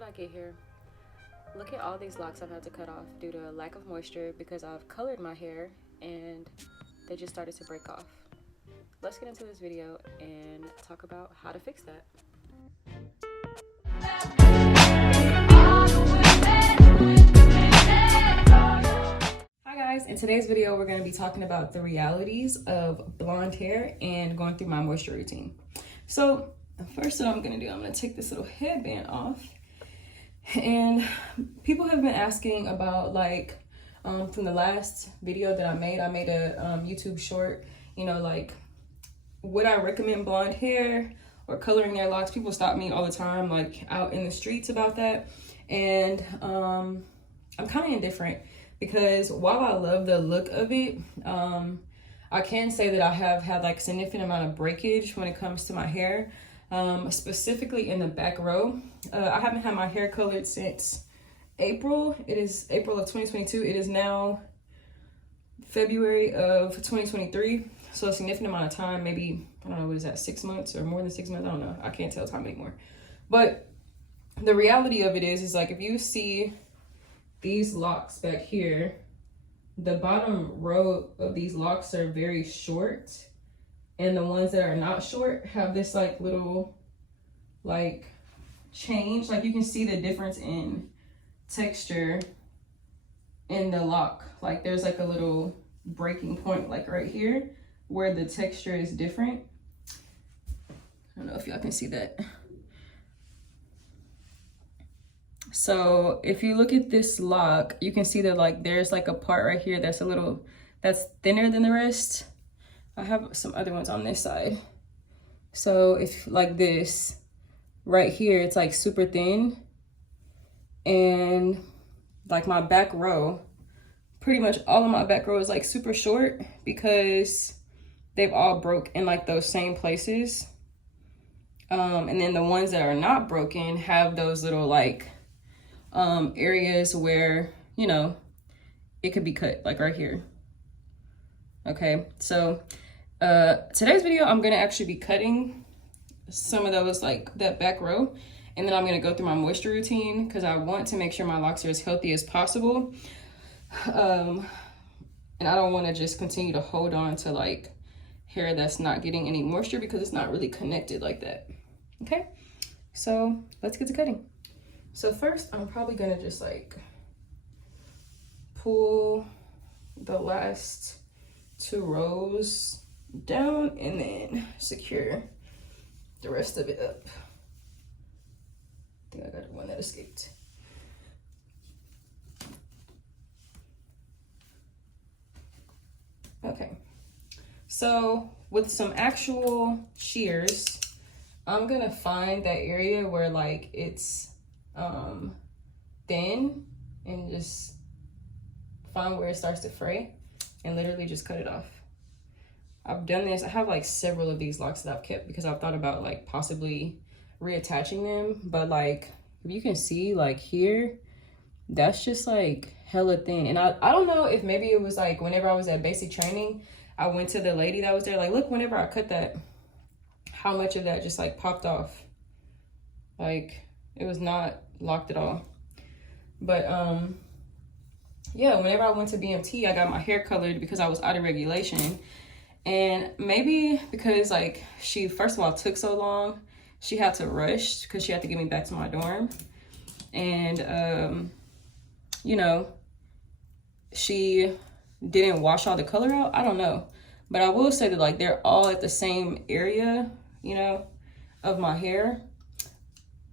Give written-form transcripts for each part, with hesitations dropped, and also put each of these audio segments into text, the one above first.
did I get here? Look at all these locks I've had to cut off due to a lack of moisture because I've colored my hair and they just started to break off. Let's get into this video and talk about how to fix that. Hi guys, in today's video we're going to be talking about the realities of blonde hair and going through my moisture routine. So first thing I'm going to do, I'm going to take this little headband off. And people have been asking about from the last video that I made a YouTube short, would I recommend blonde hair or coloring their locks? People stop me all the time, out in the streets about that. And I'm kind of indifferent because while I love the look of it, I can say that I have had a significant amount of breakage when it comes to my hair. Specifically in the back row. I haven't had my hair colored since April. It is April of 2022. It is now February of 2023. So a significant amount of time, maybe, I don't know, what is that, 6 months or more than 6 months? I don't know. I can't tell time anymore. But the reality of it is if you see these locks back here, the bottom row of these locks are very short. And the ones that are not short have this little change. You can see the difference in texture in the lock. There's a little breaking point right here where the texture is different. I don't know if y'all can see that. So if you look at this lock, you can see that there's a part right here that's that's thinner than the rest. I have some other ones on this side. So if this right here, it's super thin. And my back row, pretty much all of my back row is super short because they've all broke in those same places. And then the ones that are not broken have those little areas where, it could be cut, right here. Okay, so today's video, I'm gonna actually be cutting some of those, that back row, and then I'm gonna go through my moisture routine because I want to make sure my locks are as healthy as possible. And I don't want to just continue to hold on to hair that's not getting any moisture because it's not really connected like that. Okay, so let's get to cutting. So first, I'm probably gonna just pull the last 2 rows down and then secure the rest of it up. I think I got one that escaped. Okay, so with some actual shears, I'm gonna find that area where it's thin and just find where it starts to fray and literally just cut it off. I've done this. I have several of these locks that I've kept because I've thought about possibly reattaching them. But if you can see here, that's just hella thin. And I don't know if maybe it was whenever I was at basic training, I went to the lady that was there, look, whenever I cut that, how much of that just popped off. It was not locked at all. But yeah, whenever I went to BMT, I got my hair colored because I was out of regulation. And maybe because she first of all took so long, she had to rush because she had to get me back to my dorm. And she didn't wash all the color out. I don't know. But I will say that they're all at the same area, of my hair.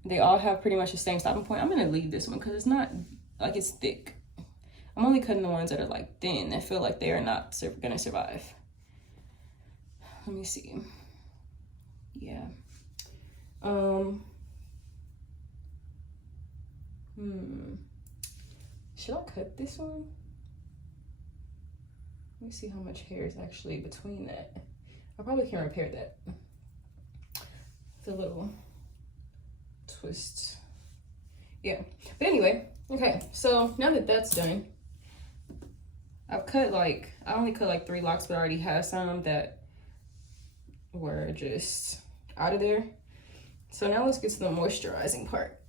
They all have pretty much the same stopping point. I'm gonna leave this one because it's not it's thick. I'm only cutting the ones that are thin that feel they are not gonna survive. Let me see. Yeah. Should I cut this one? Let me see how much hair is actually between that. I probably can repair that. It's a little twist. Yeah. But anyway, okay. So now that that's done, I've cut I only cut 3 locks, but I already had some that were just out of there. So now let's get to the moisturizing part.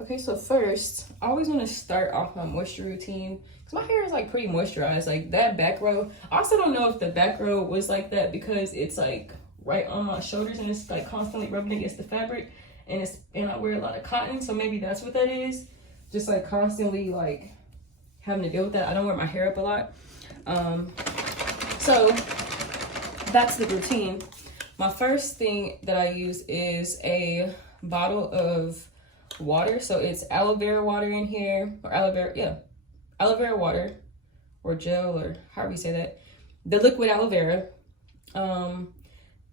Okay, so first, I always want to start off my moisture routine because my hair is like pretty moisturized. Like that back row, I also don't know if the back row was like that because it's like right on my shoulders and it's like constantly rubbing against the fabric, and I wear a lot of cotton, so maybe that's what that is. Just like constantly like having to deal with that. I don't wear my hair up a lot. So that's the routine. My first thing that I use is a bottle of water. So it's aloe vera water in here, or aloe vera water, or gel, or however you say that. The liquid aloe vera.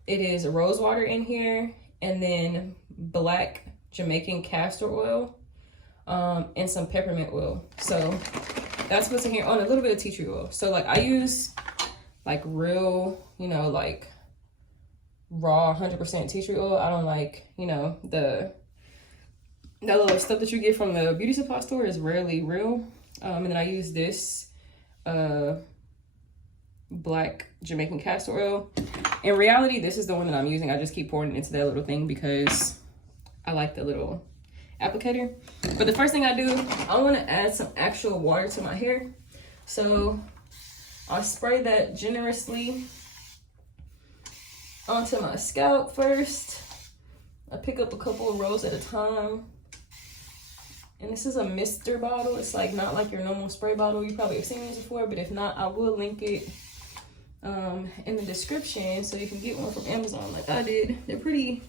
It is rose water in here, and then black Jamaican castor oil, and some peppermint oil. So that's what's in here. Oh, and a little bit of tea tree oil. So like I use like real, you know, like raw 100% tea tree oil. I don't like, you know, that little stuff that you get from the beauty supply store is rarely real. And then I use this black Jamaican castor oil. In reality, this is the one that I'm using. I just keep pouring it into that little thing because I like the little applicator. But the first thing I do, I want to add some actual water to my hair. So I spray that generously onto my scalp first. I pick up a couple of rows at a time. And this is a mister bottle. It's like not like your normal spray bottle. You probably have seen this before, but if not, I will link it in the description so you can get one from Amazon like I did. They're pretty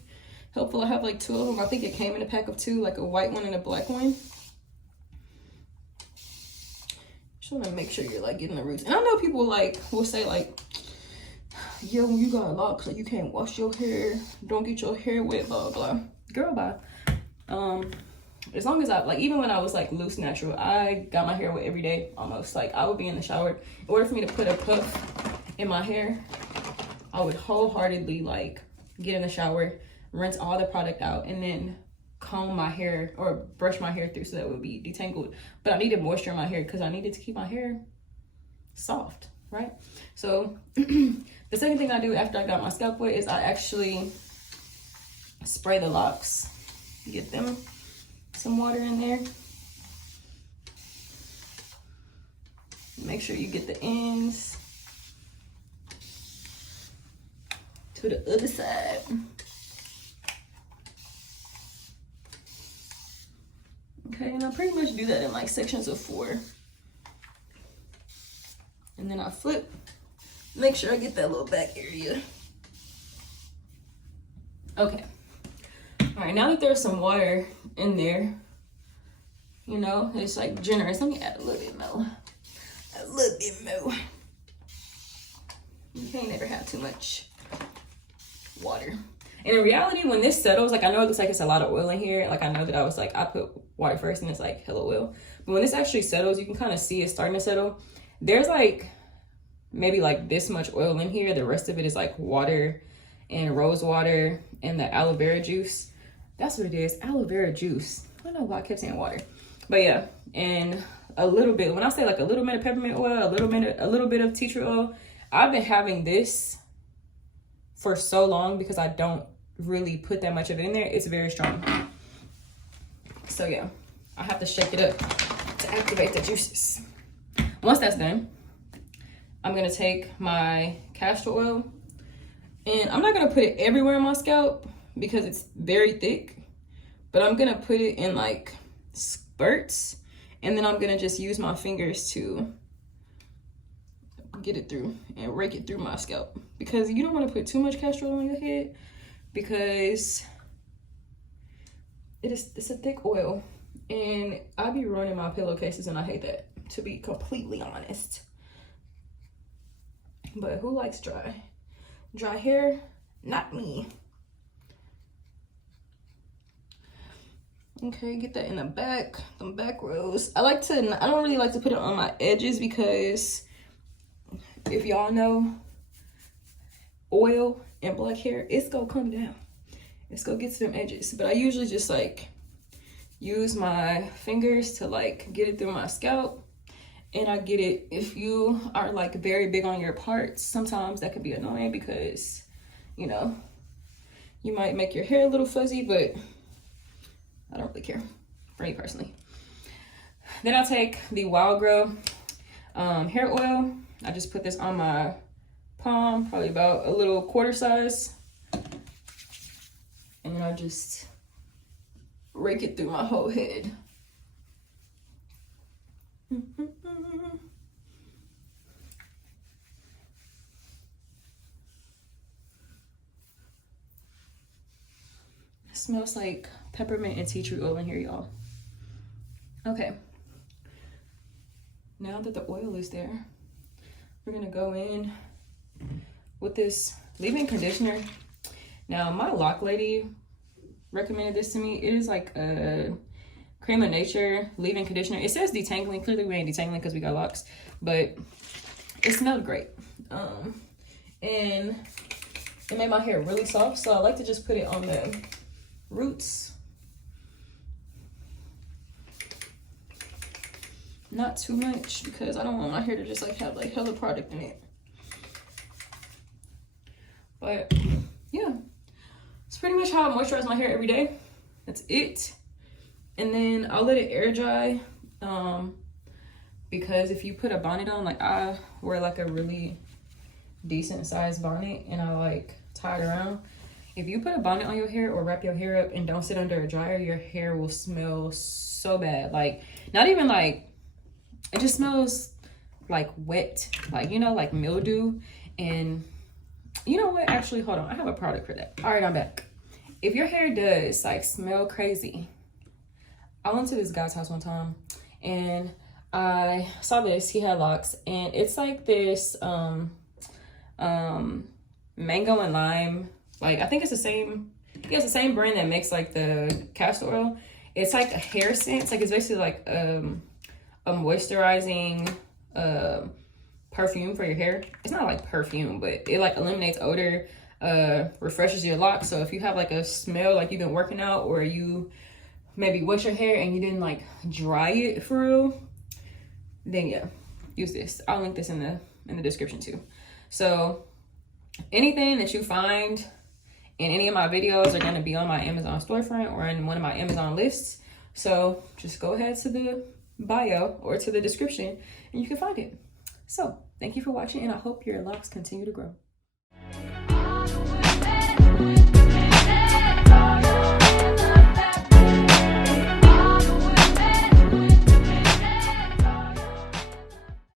helpful. I have like 2 of them. I think it came in a pack of 2, like a white one and a black one. Just want to make sure you're like getting the roots. And I know people like will say like, yo, when you got locks, like you can't wash your hair, don't get your hair wet, blah blah. Girl, bye. As long as I like, even when I was like loose natural, I got my hair wet every day almost. Like I would be in the shower. In order for me to put a puff in my hair, I would wholeheartedly like get in the shower, rinse all the product out, and then comb my hair or brush my hair through so that it would be detangled. But I needed moisture in my hair because I needed to keep my hair soft, right? So the second thing I do after I got my scalp wet is I actually spray the locks. Get them some water in there. Make sure you get the ends to the other side. Okay, and I pretty much do that in like sections of 4. And then I flip, make sure I get that little back area. Okay. All right, now that there's some water in there, you know, it's like generous. Let me add a little bit more. A little bit more. You can't never have too much water. And in reality, when this settles, like I know it looks like it's a lot of oil in here. Like I know that I was like, I put water first and it's like hella oil. But when this actually settles, you can kind of see it starting to settle. There's like maybe like this much oil in here. The rest of it is like water and rose water and the aloe vera juice. That's what it is, aloe vera juice. I don't know why I kept saying water. But yeah, and a little bit, when I say like a little bit of peppermint oil, a little bit of tea tree oil, I've been having this for so long because I don't really put that much of it in there. It's very strong. So yeah, I have to shake it up to activate the juices. Once that's done, I'm gonna take my castor oil, and I'm not gonna put it everywhere on my scalp because it's very thick, but I'm gonna put it in like spurts, and then I'm gonna just use my fingers to get it through and rake it through my scalp, because you don't want to put too much castor oil on your head because it's a thick oil, and I be ruining my pillowcases and I hate that, to be completely honest. But who likes dry hair? Not me. Okay, get that in the back, them back rows. I don't really like to put it on my edges because if y'all know, oil and black hair, it's gonna come down. It's gonna get to them edges. But I usually just like use my fingers to like get it through my scalp. And I get it, if you are like very big on your parts, sometimes that could be annoying because, you know, you might make your hair a little fuzzy, but I don't really care. for me personally. Then I'll take the Wild Grow hair oil. I just put this on my palm, probably about a little quarter size. And then I just rake it through my whole head. It smells like peppermint and tea tree oil in here, y'all. Okay. Now that the oil is there, we're gonna go in with this leave-in conditioner. Now, my lock lady recommended this to me. It is like a Cream of Nature leave-in conditioner. It says detangling. Clearly, we ain't detangling because we got locks, but it smelled great. And it made my hair really soft, so I like to just put it on the roots. Not too much because I don't want my hair to just like have like hella product in it. But yeah, it's pretty much how I moisturize my hair every day. That's it. And then I'll let it air dry, because if you put a bonnet on, like I wear like a really decent sized bonnet and I like tie it around. If you put a bonnet on your hair or wrap your hair up and don't sit under a dryer, your hair will smell so bad. Like, not even like, it just smells like wet, like, you know, like mildew. And you know what? Actually, hold on. I have a product for that. All right, I'm back. If your hair does like smell crazy, I went to this guy's house one time and I saw this. He had locks and it's like this mango and lime. Like, I think it's the same. He has the same brand that makes like the castor oil. It's like a hair scent. It's like, it's basically like a moisturizing perfume for your hair. It's not like perfume, but it like eliminates odor, refreshes your locks. So if you have like a smell like you've been working out, or you maybe wash your hair and you didn't like dry it for real, then yeah, use this. I'll link this in the description too. So anything that you find in any of my videos are going to be on my Amazon storefront or in one of my Amazon lists. So just go ahead to the bio or to the description and you can find it. So thank you for watching, and I hope your locks continue to grow.